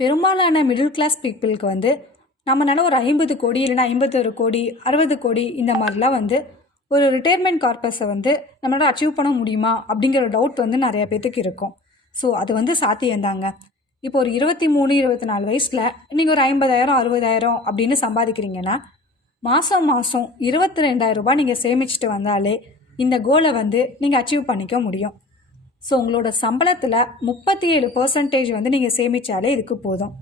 பெரும்பாலான middle class பீப்புளுக்கு வந்து நம்மளால ஒரு ஐம்பது கோடி இல்லைன்னா ஐம்பத்தொரு கோடி அறுபது கோடி இந்த மாதிரிலாம் வந்து ஒரு ரிட்டையர்மெண்ட் கார்பஸை வந்து நம்மளால் அச்சீவ் பண்ண முடியுமா அப்படிங்கிற டவுட் வந்து நிறைய பேத்துக்கு இருக்கும். ஸோ அது வந்து சாத்தியம்தாங்க இப்போ ஒரு இருபத்தி மூணு இருபத்தி நாலு வயசில் நீங்கள் ஒரு ஐம்பதாயிரம் அறுபதாயிரம் அப்படின்னு சம்பாதிக்கிறீங்கன்னா மாதம் மாதம் இருபத்தி ரெண்டாயிரம் ரூபாய் நீங்கள் சேமிச்சுட்டு வந்தாலே இந்த கோலை வந்து நீங்கள் அச்சீவ் பண்ணிக்க முடியும். ஸோ உங்களோட சம்பளத்தில் முப்பத்தி ஏழு பர்சன்டேஜ் வந்து நீங்கள் சேமித்தாலே இதுக்கு போதும்.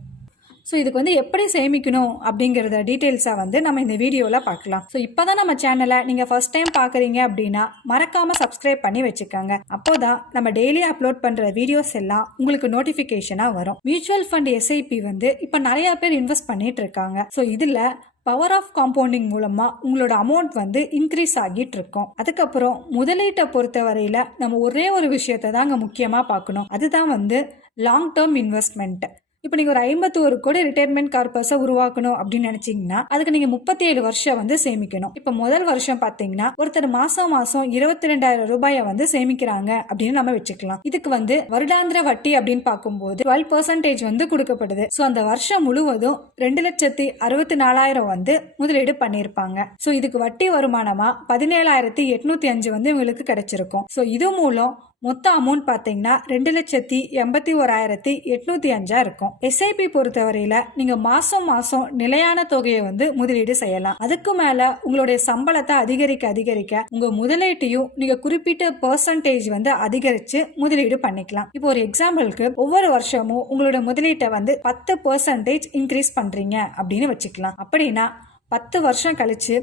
ஸோ இதுக்கு வந்து எப்படி சேமிக்கணும் அப்படிங்கிறத டீட்டெயில்ஸாக வந்து நம்ம இந்த வீடியோவில் பார்க்கலாம். ஸோ இப்போ தான் நம்ம சேனலை நீங்கள் ஃபஸ்ட் டைம் பார்க்குறீங்க அப்படின்னா மறக்காமல் சப்ஸ்கிரைப் பண்ணி வச்சுக்கோங்க. அப்போ தான் நம்ம டெய்லி அப்லோட் பண்ணுற வீடியோஸ் எல்லாம் உங்களுக்கு நோட்டிஃபிகேஷனாக வரும். மியூச்சுவல் ஃபண்ட் எஸ்ஐபி வந்து இப்போ நிறையா பேர் இன்வெஸ்ட் பண்ணிட்டு இருக்காங்க. ஸோ இதில் பவர் ஆஃப் காம்பவுண்டிங் மூலமாக உங்களோட அமௌண்ட் வந்து இன்க்ரீஸ் ஆகிட்டு இருக்கும். அதுக்கப்புறம் முதலீட்டை பொறுத்த வரையில் நம்ம ஒரே ஒரு விஷயத்தை தாங்க முக்கியமாக பார்க்கணும். அதுதான் வந்து லாங் டேர்ம் இன்வெஸ்ட்மெண்ட் இப்போ நீங்கள் ஒரு ஐம்பத்தோரு கோடி ரிட்டையர்மெண்ட் கார்பஸை உருவாக்கணும் அப்படின்னு நினைச்சீங்கன்னா அதுக்கு நீங்கள் முப்பத்தி ஏழு வருஷம் வந்து சேமிக்கணும். இப்போ முதல் வருஷம் பார்த்தீங்கன்னா ஒருத்தர் மாசம் மாசம் இருபத்தி ரெண்டாயிரம் ரூபாயை வந்து சேமிக்கிறாங்க அப்படின்னு நம்ம வச்சுக்கலாம். இதுக்கு வந்து வருடாந்திர வட்டி அப்படின்னு பார்க்கும்போது டுவெல் பர்சன்டேஜ் வந்து கொடுக்கப்படுது. ஸோ அந்த வருஷம் முழுவதும் ரெண்டு லட்சத்தி அறுபத்தி நாலாயிரம் வந்து முதலீடு பண்ணியிருப்பாங்க. ஸோ இதுக்கு வட்டி வருமானமா பதினேழாயிரத்தி எட்நூத்தி அஞ்சு வந்து இவங்களுக்கு கிடைச்சிருக்கும். ஸோ இது மூலம் மொத்த அமௌண்ட் பார்த்தீங்கன்னா ரெண்டு லட்சத்தி எண்பத்தி ஓராயிரத்தி எட்நூத்தி அஞ்சா இருக்கும். எஸ்ஐபி பொறுத்தவரையில நீங்க மாசம் மாசம் நிலையான தொகையை வந்து முதலீடு செய்யலாம். அதுக்கு மேல உங்களுடைய சம்பளத்தை அதிகரிக்க அதிகரிக்க உங்க முதலீட்டையும் நீங்க குறிப்பிட்ட பர்சன்டேஜ் வந்து அதிகரிச்சு முதலீடு பண்ணிக்கலாம். இப்போ ஒரு எக்ஸாம்பிளுக்கு ஒவ்வொரு வருஷமும் உங்களோட முதலீட்டை வந்து பத்து பர்சன்டேஜ் இன்க்ரீஸ் பண்றீங்க அப்படின்னு வச்சுக்கலாம். அப்படின்னா பத்து வருஷம் கழிச்சு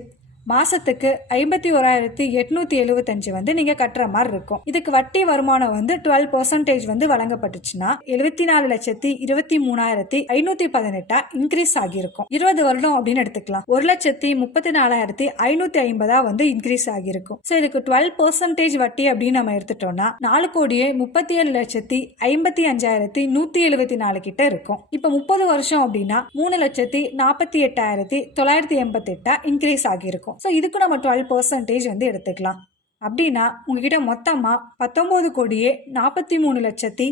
மாதத்துக்கு ஐம்பத்தி ஓராயிரத்தி எட்நூத்தி எழுபத்தஞ்சு வந்து நீங்க கட்டுற மாதிரி இருக்கும். இதுக்கு வட்டி வருமானம் வந்து டுவெல் பர்சன்டேஜ் வந்து வழங்கப்பட்டுச்சுன்னா எழுபத்தி நாலு லட்சத்தி இருபத்தி மூணாயிரத்தி ஐநூத்தி பதினெட்டா இன்க்ரீஸ் ஆகியிருக்கும். இருபது வருடம் அப்படின்னு எடுத்துக்கலாம். ஒரு லட்சத்தி முப்பத்தி நாலாயிரத்தி ஐநூத்தி ஐம்பதா வந்து இன்க்ரீஸ் ஆகியிருக்கும். ஸோ இதுக்கு டுவெல் பர்சன்டேஜ் வட்டி அப்படின்னு நம்ம எடுத்துட்டோம்னா நாலு கோடியே முப்பத்தி ஏழு லட்சத்தி ஐம்பத்தி அஞ்சாயிரத்தி நூத்தி எழுபத்தி நாலு கிட்ட இருக்கும். இப்போ முப்பது வருஷம் அப்படின்னா மூணு லட்சத்தி நாற்பத்தி எட்டாயிரத்தி தொள்ளாயிரத்தி எண்பத்தி எட்டா இன்க்ரீஸ் ஆகியிருக்கும். ஸோ இதுக்கு நம்ம டுவெல் பர்சன்டேஜ் வந்து எடுத்துக்கலாம். அப்படின்னா உங்ககிட்ட மொத்தமாக பத்தொம்போது கோடியே நாற்பத்தி மூணு லட்சத்தி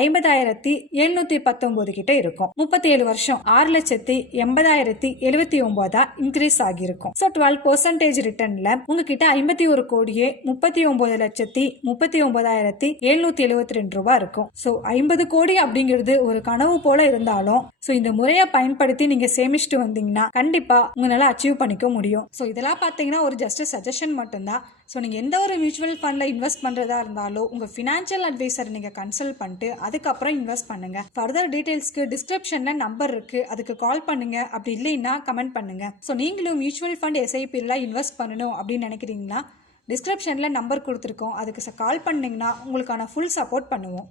ஐம்பதாயிரத்தி எழுநூத்தி பத்தொன்பது கிட்ட இருக்கும். முப்பத்தி ஏழு வருஷம் ஆறு லட்சத்தி எண்பதாயிரத்தி எழுபத்தி ஒன்பதா இன்க்ரீஸ் ஆகியிருக்கும். ஸோ டுவெல் பர்சன்டேஜ் ரிட்டர்ன்ல உங்ககிட்ட ஐம்பத்தி ஒரு கோடியே முப்பத்தி ஒன்பது லட்சத்தி முப்பத்தி ஒன்பதாயிரத்தி எழுநூத்தி எழுபத்தி ரெண்டு ரூபாய் இருக்கும். ஸோ ஐம்பது கோடி அப்படிங்கிறது ஒரு கனவு போல இருந்தாலும் ஸோ இந்த முறையை பயன்படுத்தி நீங்க சேமிச்சுட்டு வந்தீங்கன்னா கண்டிப்பா உங்களால அச்சீவ் பண்ணிக்க முடியும். ஸோ இதெல்லாம் பார்த்தீங்கன்னா ஒரு ஜஸ்ட் சஜஷன் மட்டும்தான். ஸோ நீங்கள் எந்த ஒரு மியூச்சுவல் ஃபண்டில் இன்வெஸ்ட் பண்ணுறதா இருந்தாலும் உங்கள் ஃபினான்ஷியல் அட்வைசர் நீங்கள் கன்சல்ட் பண்ணிட்டு அதுக்கப்புறம் இன்வெஸ்ட் பண்ணுங்கள் ஃபர்தர் டீட்டெயில்ஸ்க்கு டிஸ்கிரிப்ஷன்ல நம்பர் இருக்குது அதுக்கு கால் பண்ணுங்கள் அப்படி இல்லைன்னா கமெண்ட் பண்ணுங்க. ஸோ நீங்களும் மியூச்சுவல் ஃபண்ட் எஸ்ஐபியில் இன்வெஸ்ட் பண்ணணும் அப்படின்னு நினைக்கிறீங்களா? டிஸ்கிரிப்ஷனில் நம்பர் கொடுத்துருக்கோம். அதுக்கு கால் பண்ணிங்கன்னா உங்களுக்கான ஃபுல் சப்போர்ட் பண்ணுவோம்.